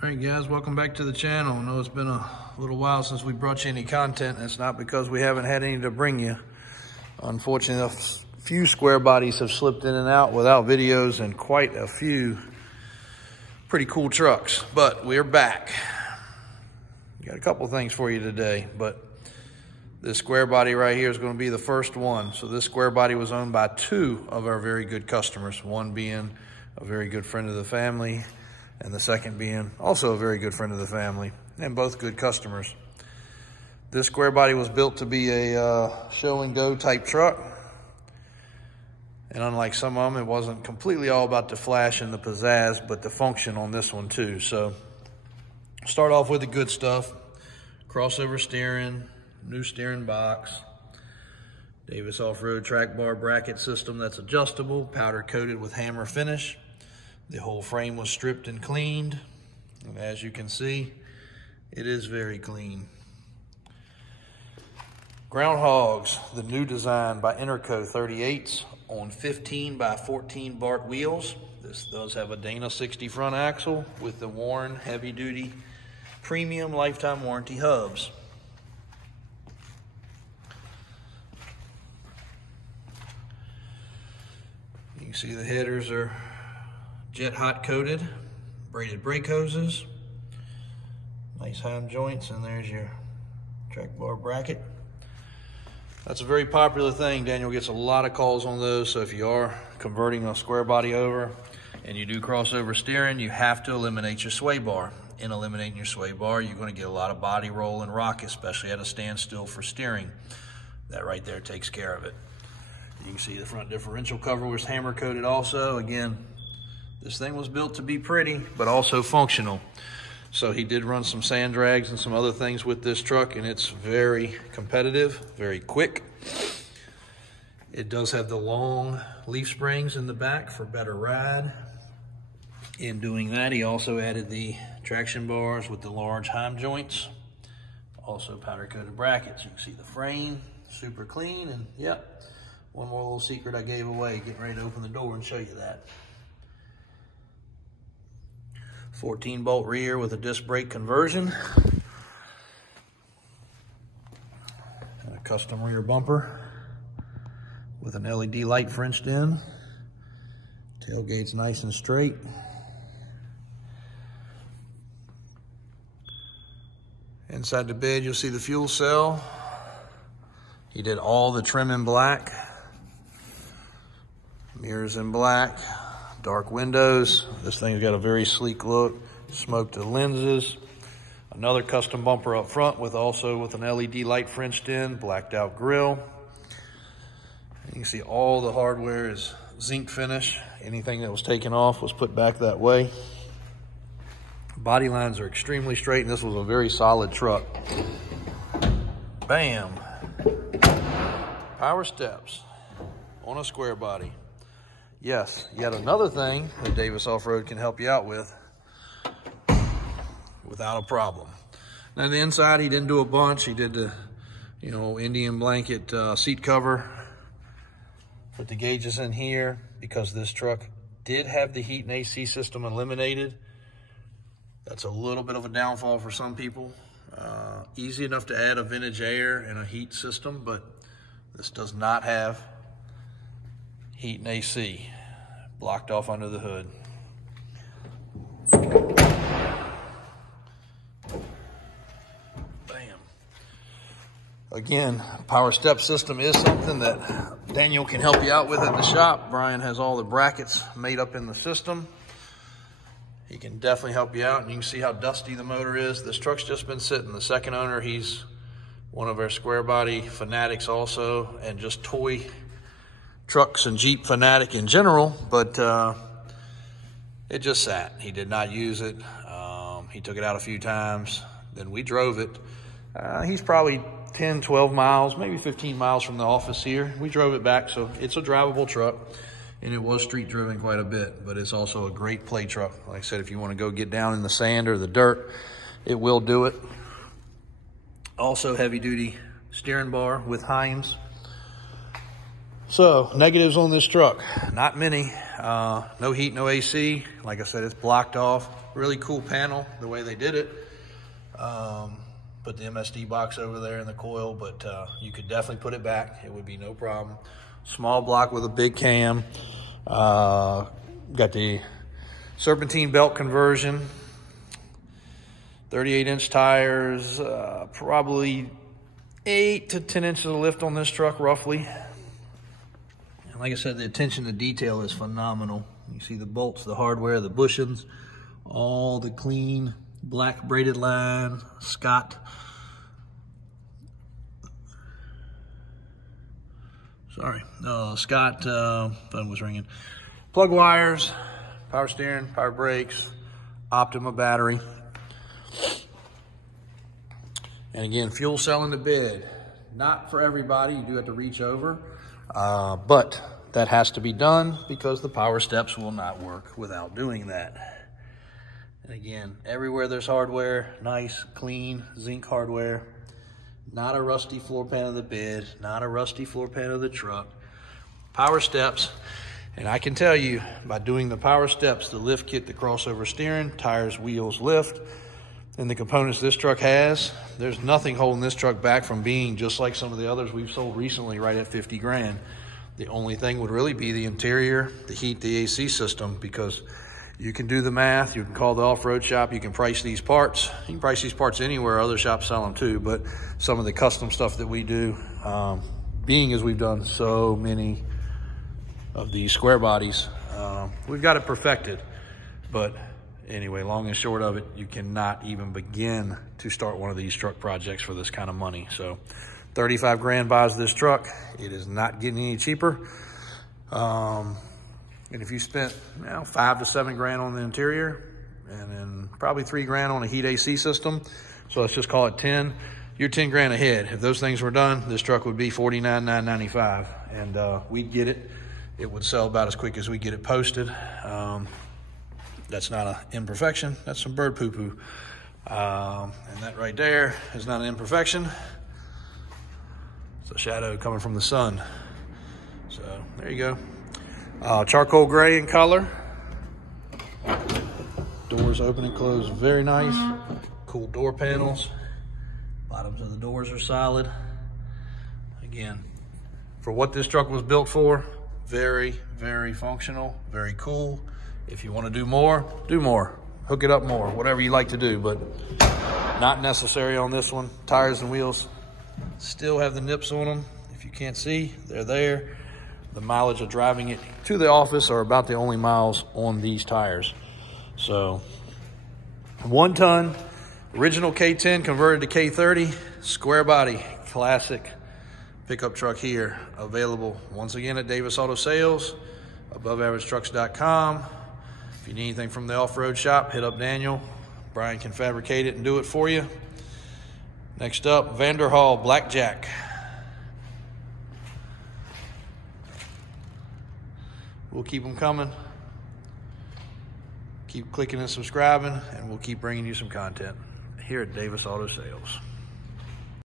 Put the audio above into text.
All right, guys, welcome back to the channel. I know it's been a little while since we brought you any content, and it's not because we haven't had any to bring you. Unfortunately, a few square bodies have slipped in and out without videos, and quite a few pretty cool trucks, but we're back. Got a couple things for you today, but this square body right here is going to be the first one. So this square body was owned by two of our very good customers, one being a very good friend of the family, and the second being also a very good friend of the family, and both good customers. This square body was built to be a show and go type truck. And unlike some of them, it wasn't completely all about the flash and the pizzazz, but the function on this one too. So start off with the good stuff. Crossover steering, new steering box, Davis off-road track bar bracket system that's adjustable, powder coated with hammer finish. The whole frame was stripped and cleaned, and as you can see, it is very clean. Ground Hawgs, the new design by Interco 38s on 15 by 14 Bart wheels. This does have a Dana 60 front axle with the Warren heavy duty premium lifetime warranty hubs. You can see the headers are jet hot coated, braided brake hoses, nice heim joints, and there's your track bar bracket. That's a very popular thing. Daniel gets a lot of calls on those, so if you are converting a square body over and you do crossover steering, you have to eliminate your sway bar. In eliminating your sway bar, you're going to get a lot of body roll and rock, especially at a standstill for steering. That right there takes care of it. You can see the front differential cover was hammer coated also. Again, this thing was built to be pretty, but also functional. So he did run some sand drags and some other things with this truck, and it's very competitive, very quick. It does have the long leaf springs in the back for better ride. In doing that, he also added the traction bars with the large heim joints. Also powder coated brackets. You can see the frame, super clean, and yep, one more little secret I gave away, getting ready to open the door and show you that. 14 bolt rear with a disc brake conversion. And a custom rear bumper with an LED light Frenched in. Tailgate's nice and straight. Inside the bed, you'll see the fuel cell. He did all the trim in black. Mirrors in black. Dark windows. This thing's got a very sleek look. Smoked the lenses. Another custom bumper up front with an LED light Frenched in, blacked out grille. You can see all the hardware is zinc finish. Anything that was taken off was put back that way. Body lines are extremely straight, and this was a very solid truck. Bam! Power steps on a square body. Yes, yet another thing that Davis Off-Road can help you out with without a problem. Now the inside, he didn't do a bunch. He did the, Indian blanket seat cover. Put the gauges in here because this truck did have the heat and AC system eliminated. That's a little bit of a downfall for some people. Easy enough to add a vintage air and a heat system, but this does not have heat and AC, blocked off under the hood. Bam. Again, power step system is something that Daniel can help you out with at the shop. Brian has all the brackets made up in the system. He can definitely help you out, and you can see how dusty the motor is. This truck's just been sitting. The second owner, he's one of our square body fanatics also, and just toy trucks and Jeep fanatic in general, but it just sat. He did not use it. He took it out a few times. Then we drove it. He's probably 10, 12 miles, maybe 15 miles from the office here. We drove it back, so it's a drivable truck, and it was street driven quite a bit, but it's also a great play truck. Like I said, if you want to go get down in the sand or the dirt, it will do it. Also heavy duty steering bar with heims. So, negatives on this truck, not many. No heat, no AC. Like I said, it's blocked off. really cool panel the way they did it. Put the MSD box over there in the coil, but you could definitely put it back. It would be no problem. Small block with a big cam. Got the serpentine belt conversion. 38-inch tires, probably 8 to 10 inches of lift on this truck, roughly. And like I said, the attention to detail is phenomenal. You see the bolts, the hardware, the bushings, all the clean black braided line, Scott. Scott, phone was ringing. Plug wires, power steering, power brakes, Optima battery. And again, fuel cell in the bed. Not for everybody, you do have to reach over, but that has to be done because the power steps will not work without doing that. And again, everywhere there's hardware, nice, clean, zinc hardware. Not a rusty floor pan of the bed, not a rusty floor pan of the truck. Power steps, and I can tell you, by doing the power steps, the lift kit, the crossover steering, tires, wheels, lift, and the components this truck has, there's nothing holding this truck back from being just like some of the others we've sold recently, right at 50 grand. The only thing would really be the interior, the heat, the AC system, because you can do the math, you can call the off-road shop, you can price these parts. You can price these parts anywhere, other shops sell them too, but some of the custom stuff that we do, being as we've done so many of these square bodies, we've got it perfected. But anyway, long and short of it, you cannot even begin to start one of these truck projects for this kind of money. So 35 grand buys this truck. It is not getting any cheaper. And if you spent 5 to 7 grand on the interior and then probably 3 grand on a heat AC system, so let's just call it 10, you're 10 grand ahead. If those things were done, this truck would be $49,995, and we'd get it. It would sell about as quick as we get it posted. That's not an imperfection, that's some bird poo-poo. And that right there is not an imperfection. It's a shadow coming from the sun. So there you go. Charcoal gray in color. Doors open and close very nice. Cool door panels. Bottoms of the doors are solid. Again, for what this truck was built for, very, very functional, very cool. If you want to do more, hook it up more, whatever you like to do, but not necessary on this one. Tires and wheels still have the nips on them. If you can't see, they're there. The mileage of driving it to the office are about the only miles on these tires. So 1 ton, original K10 converted to K30, square body, classic pickup truck here, available once again at Davis Auto Sales, AboveAverageTrucks.com. If you need anything from the off-road shop, hit up Daniel. Brian can fabricate it and do it for you. Next up, Vanderhall Blackjack. We'll keep them coming. Keep clicking and subscribing, and we'll keep bringing you some content here at Davis Auto Sales.